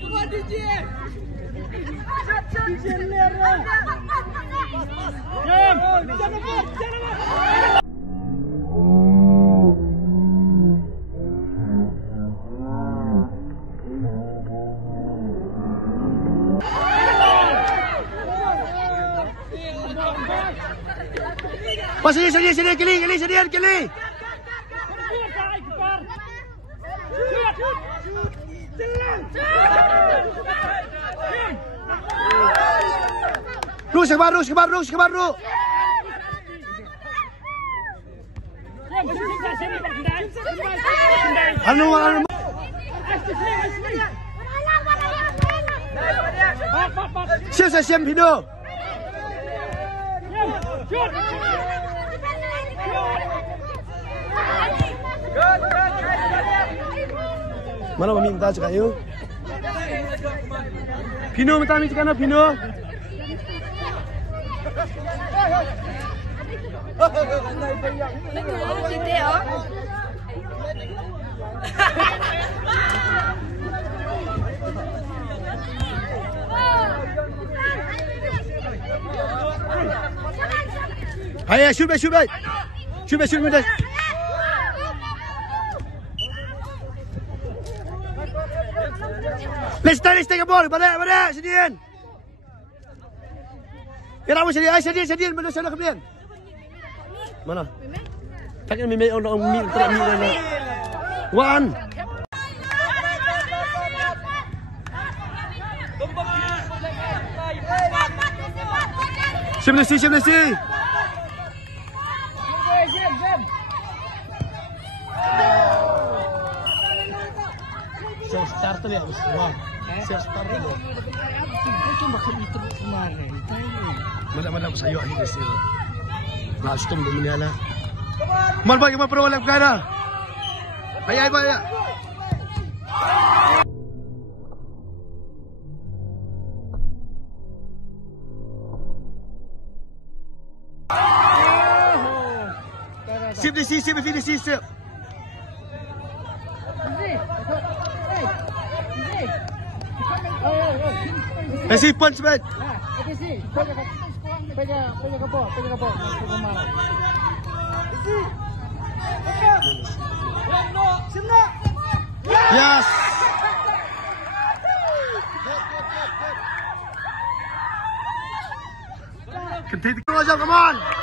Come on, DJ. Pas sini, Kili. Rus kebar. Anu. Siap Pino. Mana meminta cakap yuk? Pino minta kan Pino. Ayo shoot baik. Shoot mudah. Let's take a ball. Balik sedian. Ya kamu sedian. Mana sana kemudian? Mana? Takkan mimik orang tak mimik. One. Siap nasi. Saya start ya bos. Wah. Saya start dulu. Cuma kemarin. Mana saya ni guys. Lastum dunia. Mal bagi apa perlu lagi ada? Ayah. Siap. Kasih punch baik. Pega kapal. Yes. Continue, come on.